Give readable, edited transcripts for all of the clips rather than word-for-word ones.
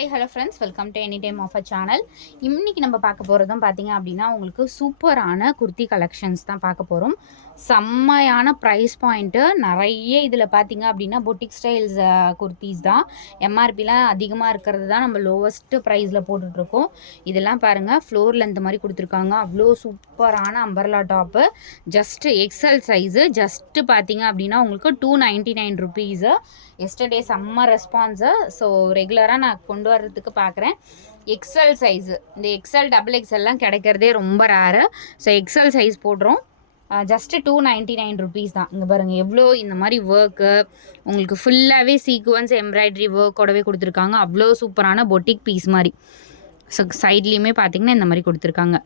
Hi hello friends, welcome to any time offer channel. இன்றைக்கி நம்ம பார்க்க போகிறதும் பார்த்தீங்க அப்படின்னா உங்களுக்கு சூப்பரான குர்த்தி கலெக்ஷன்ஸ் தான் பார்க்க போகிறோம். செம்மையான ப்ரைஸ் பாயிண்ட்டு நிறைய இதில் பார்த்தீங்க அப்படின்னா பொட்டிக் ஸ்டைல்ஸ் குர்த்திஸ் தான். எம்ஆர்பிலாம் அதிகமாக இருக்கிறது தான் நம்ம லோவஸ்ட்டு ப்ரைஸில் போட்டுட்ருக்கோம். இதெல்லாம் பாருங்கள், ஃப்ளோரில் இந்த மாதிரி கொடுத்துருக்காங்க. அவ்வளோ சூப்பரான umbrella top, just XL size, just பார்த்தீங்க அப்படின்னா உங்களுக்கு 299 ருபீஸு. எஸ்டர்டே செம்ம ரெஸ்பான்ஸு. ஸோ ரெகுலராக நான் கொண்டு வர்றதுக்கு பார்க்குறேன். எக்ஸல் சைஸு, இந்த எக்ஸல் டபுள் எக்ஸல்லாம் கிடைக்கிறதே ரொம்ப ரேரு. ஸோ எக்ஸல் சைஸ் போடுறோம். ஜஸ்ட்டு 299 ருபீஸ் தான். இங்கே பாருங்கள் எவ்வளோ இந்த மாதிரி ஒர்க்கு உங்களுக்கு ஃபுல்லாகவே சீக்வன்ஸ் எம்ப்ராய்டரி ஒர்க்கோடவே கொடுத்துருக்காங்க. அவ்வளோ சூப்பரான பொட்டிக் பீஸ் மாதிரி. ஸோ சைட்லேயுமே பார்த்தீங்கன்னா இந்த மாதிரி கொடுத்துருக்காங்க.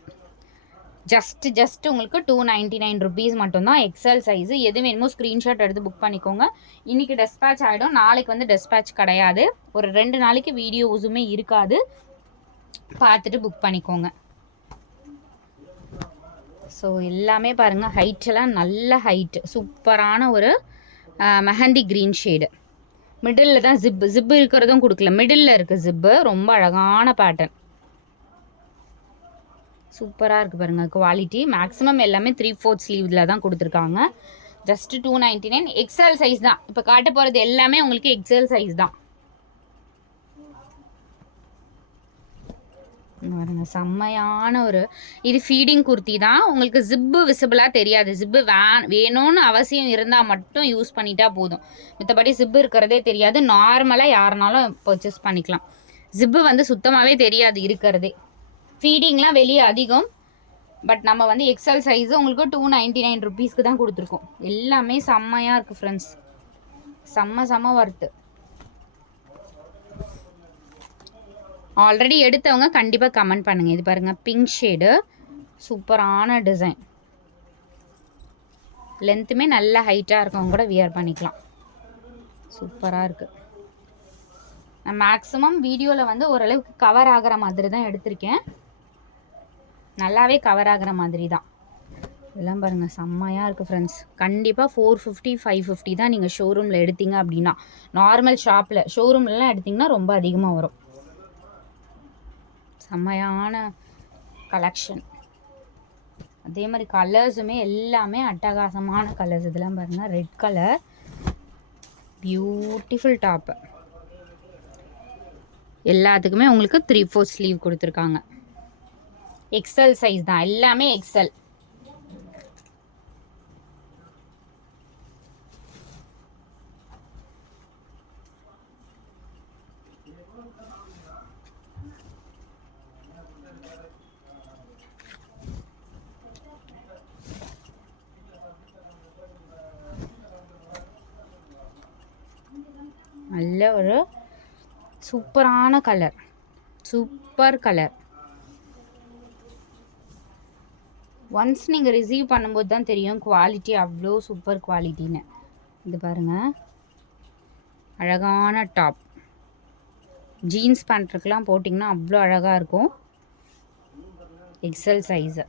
ஜஸ்ட் உங்களுக்கு 299 ருபீஸ் மட்டும்தான். XL size. எது வேணுமோ ஸ்க்ரீன்ஷாட் எடுத்து புக் பண்ணிக்கோங்க. இன்றைக்கி டெஸ்பேட்ச் ஆகிடும், நாளைக்கு வந்து டெஸ்பேட்ச் கிடையாது. ஒரு 2 நாளைக்கு வீடியோஸுமே இருக்காது, பார்த்துட்டு புக் பண்ணிக்கோங்க. ஸோ எல்லாமே பாருங்கள், ஹைட்டெல்லாம் நல்ல ஹைட்டு, சூப்பரான ஒரு மெஹந்தி க்ரீன் ஷேடு. மிடில் தான் ஜிப்பு இருக்கிறதும் கொடுக்கல, மிடில் இருக்குது ஜிப்பு. ரொம்ப அழகான பேட்டர்ன், சூப்பராக இருக்குது பாருங்கள். குவாலிட்டி மேக்ஸிமம் எல்லாமே 3/4 ஸ்லீவில் தான் கொடுத்துருக்காங்க. ஜஸ்ட்டு 299. எக்ஸல் சைஸ் தான் இப்போ காட்ட போகிறது, எல்லாமே உங்களுக்கு எக்ஸல் சைஸ் தான். பாருங்க, செம்மையான ஒரு இது ஃபீடிங் குர்த்தி தான். உங்களுக்கு ஜிப்பு விசிபிளாக தெரியாது. ஜிப்பு வேணும்னு அவசியம் இருந்தால் மட்டும் யூஸ் பண்ணிட்டா போதும். மற்றபடி ஜிப்பு இருக்கிறதே தெரியாது. நார்மலாக யாருனாலும் பர்ச்சேஸ் பண்ணிக்கலாம். ஜிப்பு வந்து சுத்தமாகவே தெரியாது இருக்கிறதே. ஃபீடிங்லாம் வெளியே அதிகம், பட் நம்ம வந்து எக்ஸல் சைஸு உங்களுக்கு 299 ருபீஸ்க்கு தான் கொடுத்துருக்கோம். எல்லாமே செம்மையாக இருக்குது ஃப்ரெண்ட்ஸ், செம்ம ஒர்த்து. ஆல்ரெடி எடுத்தவங்க கண்டிப்பாக கமெண்ட் பண்ணுங்கள். இது பாருங்கள், பிங்க் ஷேடு, சூப்பரான டிசைன். லென்த்துமே நல்ல ஹைட்டாக இருக்கவங்க கூட வியர் பண்ணிக்கலாம். சூப்பராக இருக்குது. நான் மேக்ஸிமம் வீடியோவில் வந்து ஓரளவுக்கு கவர் ஆகிற மாதிரி தான் எடுத்திருக்கேன். நல்லாவே கவர் ஆகிற மாதிரி தான். இதெல்லாம் பாருங்கள், செம்மையாக இருக்குது ஃப்ரெண்ட்ஸ். கண்டிப்பாக 450 550 தான் நீங்கள் ஷோரூமில் எடுத்தீங்க அப்படின்னா. நார்மல் ஷாப்பில், ஷோரூம்லலாம் எடுத்திங்கன்னா ரொம்ப அதிகமாக வரும். செம்மையான கலெக்ஷன். அதே மாதிரி கலர்ஸுமே எல்லாமே அட்டகாசமான கலர்ஸ். இதெல்லாம் பாருங்கள், ரெட் கலர், பியூட்டிஃபுல் டாப்பு. எல்லாத்துக்குமே உங்களுக்கு 3/4 ஸ்லீவ் கொடுத்துருக்காங்க. எக்ஸல் சைஸ் தான், எல்லாமே எக்ஸல். நல்ல ஒரு சூப்பரான கலர், சூப்பர் கலர். ஒன்ஸ் நீங்கள் ரிசீவ் பண்ணும்போது தான் தெரியும் குவாலிட்டி அவ்வளோ சூப்பர் குவாலிட்டின்னு. இது பாருங்கள், அழகான டாப். ஜீன்ஸ் பேண்ட்டுக்கெலாம் போட்டிங்கன்னா அவ்வளோ அழகாக இருக்கும். XL size.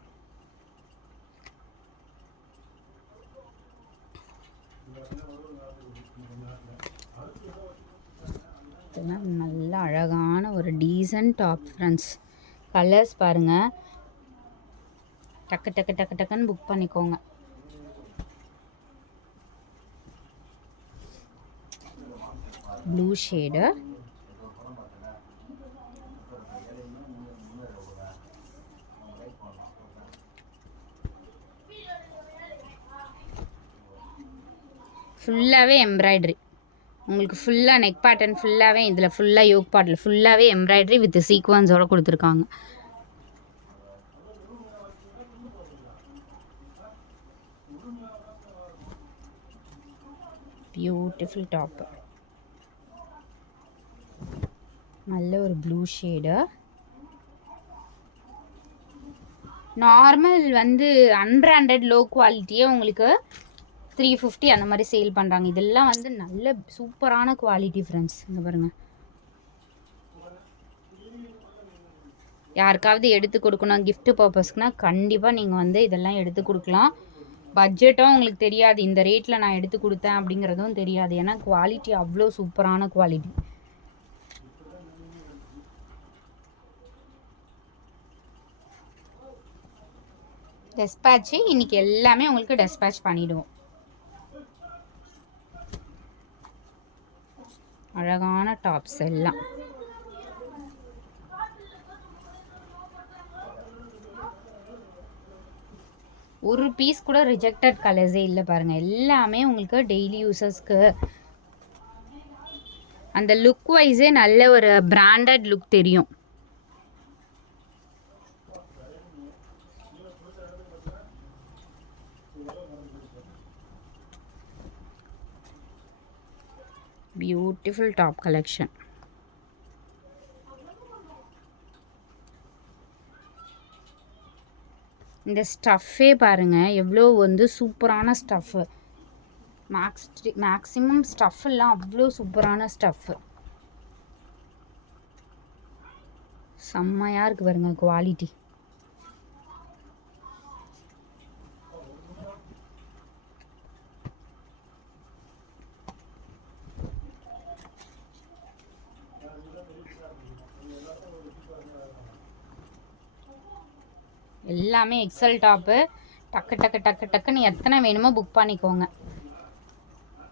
இதெல்லாம் நல்ல அழகான ஒரு டீசன்ட் டாப் ஃப்ரெண்ட்ஸ். கலர்ஸ் பாருங்கள், டக்குன்னு புக் பண்ணிக்கோங்க. ப்ளூ ஷேடு, ஃபுல்லாகவே எம்ப்ராய்டரி. உங்களுக்கு ஃபுல்லாக நெக் பேட்டர்ன் ஃபுல்லாகவே இதில் ஃபுல்லாக யோக் பார்ட்டில் ஃபுல்லாகவே எம்ப்ராய்டரி வித் சீக்வன்ஸோடு கொடுத்துருக்காங்க. Beautiful top. நல்ல ஒரு ப்ளூ ஷேடு. நார்மல் வந்து அன்பிராண்டட் லோ குவாலிட்டியே உங்களுக்கு 350 அந்த மாதிரி சேல் பண்ணுறாங்க. இதெல்லாம் வந்து நல்ல சூப்பரான குவாலிட்டி ஃப்ரெண்ட்ஸ். இங்கே பாருங்கள், யாருக்காவது எடுத்து கொடுக்கணும் கிஃப்ட் பர்பஸ்க்குனா கண்டிப்பாக நீங்கள் வந்து இதெல்லாம் எடுத்து கொடுக்கலாம். பட்ஜெட்டும் உங்களுக்கு தெரியாது, இந்த ரேட்டில் நான் எடுத்து கொடுத்தேன் அப்படிங்கிறதும் தெரியாது. ஏன்னா குவாலிட்டி அவ்வளோ சூப்பரான குவாலிட்டி. டெஸ்பேட்ச்சு இன்றைக்கி எல்லாமே உங்களுக்கு டெஸ்பேட்ச் பண்ணிவிடுவோம். அழகான டாப்ஸ் எல்லாம். ஒரு பீஸ் கூட ரிஜெக்டட் கலர்ஸே இல்லை பாருங்கள். எல்லாமே உங்களுக்கு டெய்லி யூசர்ஸ்க்கு அந்த லுக் வைஸே நல்ல ஒரு பிராண்டட் லுக் தெரியும். Beautiful top collection. இந்த ஸ்டஃப்பே பாருங்கள் எவ்வளோ வந்து சூப்பரான ஸ்டஃப்பு. மேக்ஸிமம் ஸ்டஃப் எல்லாம் அவ்வளோ சூப்பரான ஸ்டஃப்பு. செம்மையாக இருக்குது பாருங்க குவாலிட்டி. எல்லாமே எக்ஸல் டாப்பு. டக்கு டக்கு டக்கு டக்குன்னு எத்தனை வேணுமோ புக் பண்ணிக்கோங்க.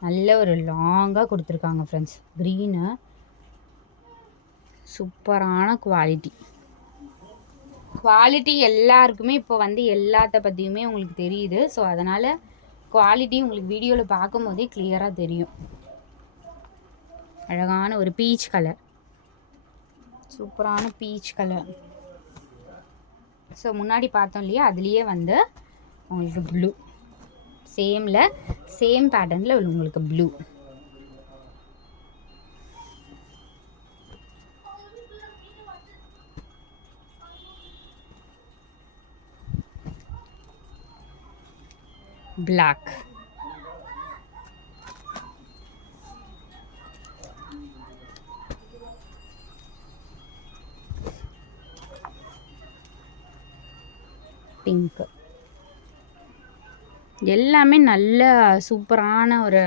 நல்ல ஒரு லாங்காக கொடுத்துருக்காங்க ஃப்ரெண்ட்ஸ். க்ரீனு சூப்பரான குவாலிட்டி எல்லாருக்குமே இப்போ வந்து எல்லாத்த பற்றியுமே உங்களுக்கு தெரியுது. ஸோ அதனால் குவாலிட்டி உங்களுக்கு வீடியோவில் பார்க்கும்போதே கிளியராக தெரியும். அழகான ஒரு பீச் கலர், சூப்பரான பீச் கலர். ஸோ முன்னாடி பார்த்தோம் இல்லையா, அதுலேயே வந்து உங்களுக்கு ப்ளூ, சேம் பேட்டர்னில் உங்களுக்கு ப்ளூ. Black, pink. எல்லாமே நல்ல சூப்பரான ஒரு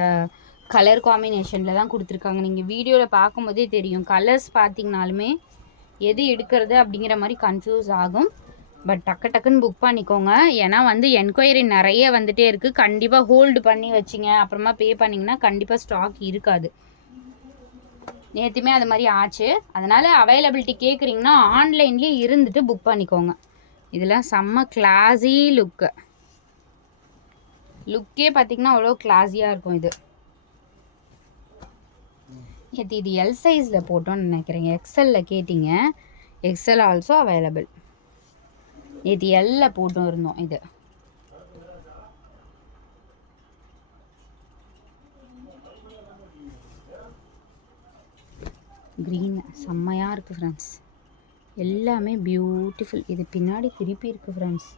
கலர் காம்பினேஷனில் தான் கொடுத்துருக்காங்க. நீங்கள் வீடியோவில் பார்க்கும்போதே தெரியும். கலர்ஸ் பார்த்திங்கனாலுமே எது எடுக்கிறது அப்படிங்கிற மாதிரி கன்ஃபியூஸ் ஆகும். பட் டக்கு டக்குன்னு புக் பண்ணிக்கோங்க. ஏன்னா வந்து என்கொயரி நிறைய வந்துகிட்டே இருக்குது. கண்டிப்பாக ஹோல்டு பண்ணி வச்சிங்க அப்புறமா பே பண்ணிங்கன்னா கண்டிப்பாக ஸ்டாக் இருக்காது. நேற்றுமே அது மாதிரி ஆச்சு. அதனால் அவைலபிலிட்டி கேட்குறீங்கன்னா ஆன்லைன்லேயே இருந்துட்டு புக் பண்ணிக்கோங்க. இதெல்லாம் செம்ம கிளாஸி லுக்கே பார்த்திங்கன்னா அவ்வளோ கிளாஸியாக இருக்கும். இது எல் சைஸில் போட்டோன்னு நினைக்கிறேங்க. எக்ஸலில் கேட்டிங்க. XL also available. இது எல்ல போட்டும் இருந்தோம். இது க்ரீன் செம்மையாக இருக்குது ஃப்ரெண்ட்ஸ். எல்லாமே பியூட்டிஃபுல். இது பின்னாடி திருப்பி இருக்குது ஃப்ரெண்ட்ஸ்.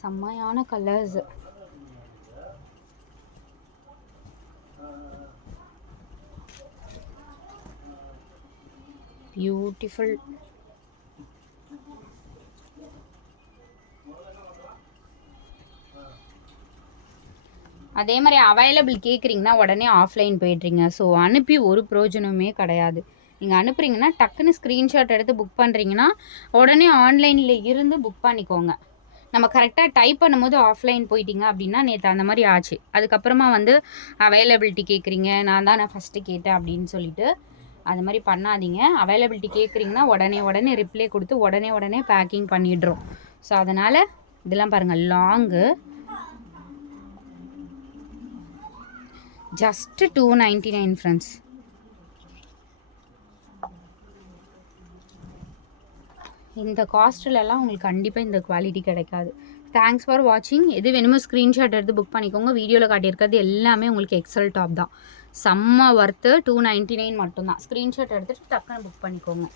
செம்மையான கலர்ஸ். பியூட்டிஃபுல். அதே மாதிரி அவைலபிள் கேட்குறீங்கன்னா உடனே ஆஃப்லைன் போய்ட்றீங்க. ஸோ அனுப்பி ஒரு பிரயோஜனமே கிடையாது. நீங்கள் அனுப்புகிறீங்கன்னா டக்குன்னு ஸ்க்ரீன்ஷாட் எடுத்து புக் பண்ணுறீங்கன்னா உடனே ஆன்லைனில் இருந்து புக் பண்ணிக்கோங்க. நம்ம கரெக்டாக டைப் பண்ணும்போது ஆஃப்லைன் போயிட்டீங்க அப்படின்னா நேற்று அந்த மாதிரி ஆச்சு. அதுக்கப்புறமா வந்து அவைலபிலிட்டி கேட்குறீங்க, நான் ஃபஸ்ட்டு கேட்டேன் அப்படின்னு சொல்லிட்டு அது மாதிரி பண்ணாதீங்க. அவைலபிலிட்டி கேட்குறீங்கன்னா உடனே ரிப்ளை கொடுத்து உடனே பேக்கிங் பண்ணிடுறோம். ஸோ அதனால் இதெல்லாம் பாருங்கள் லாங்கு ஜஸ்ட்டு 299 ஃப்ரெண்ட்ஸ். இந்த காஸ்ட்லலாம் உங்களுக்கு கண்டிப்பாக இந்த குவாலிட்டி கிடைக்காது. தேங்க்ஸ் ஃபார் வாட்சிங். எது வேணுமோ ஸ்க்ரீன்ஷாட் எடுத்து புக் பண்ணிக்கோங்க. வீடியோவில் காட்டியிருக்கிறது எல்லாமே உங்களுக்கு எக்ஸல் டாப் தான். செம்ம ஒர்த்து. 299 மட்டும்தான். ஸ்க்ரீன்ஷாட் எடுத்துகிட்டு டக்குன்னு புக் பண்ணிக்கோங்க.